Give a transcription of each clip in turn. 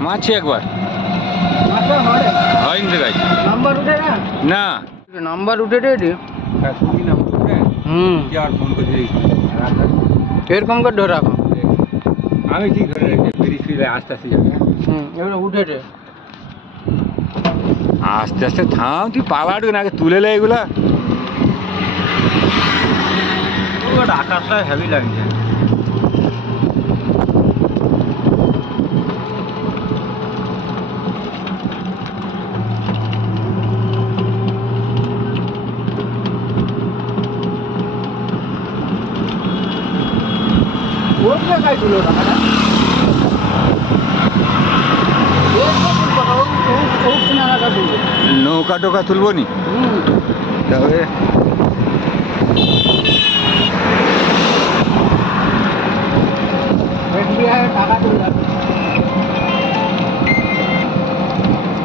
মাছি একবার। হয়নি তো গাছ নাম্বার উঠে না? না। নাম্বার উঠে রে এটি। হুম। এরকম করে ধরে রাখো। আমি ঠিক ধরে রেখে ব্রিজ ফিরে আস্তে আস্তে যাবে? এবারে উঠে আস্তে আস্তে থাম তুই পালাটু না আগে তুলে লে এগুলা। আকাশটা হেভি লাগছে কোন জায়গায় দিল টাকাটা নৌকা টোকা তুলবো নি? তবে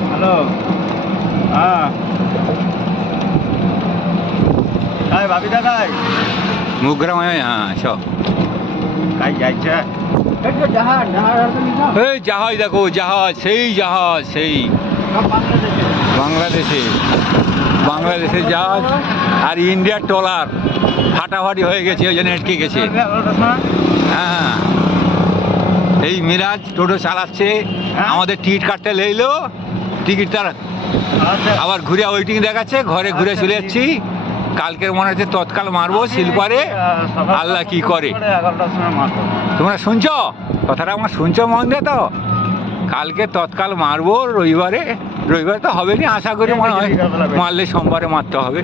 হ্যালো। হ্যাঁ। ভাবি দাদাই। মুগ্রাম হ্যাঁ ছ কাজ জাহাজ দেখো জাহাজ সেই জাহাজ সেই। বাংলাদেশে। বাংলাদেশের জাহাজ আর ইন্ডিয়ার ট্রলার ফাটাফাটি হয়ে গেছে ওই জন্য আটকে গেছে। হ্যাঁ। এই মিরাজ টোটো চালাচ্ছে আমাদের টিকিট কাটতে লইলো টিকিট তার আবার ঘুরে ওইটিং দেখাচ্ছে ঘরে ঘুরে চলে যাচ্ছি। কালকের মনে হচ্ছে তৎকাল মারবো শিল্পারে। আল্লাহ কি করে? তোমরা শুনছ? কথাটা আমার শুনছো মন দিয়ে তো। কালকে তৎকাল মারবো রবিবারে। রবিবার তো হবে না আশা করি মনে হয়। মারলে সোমবারে মারতে হবে।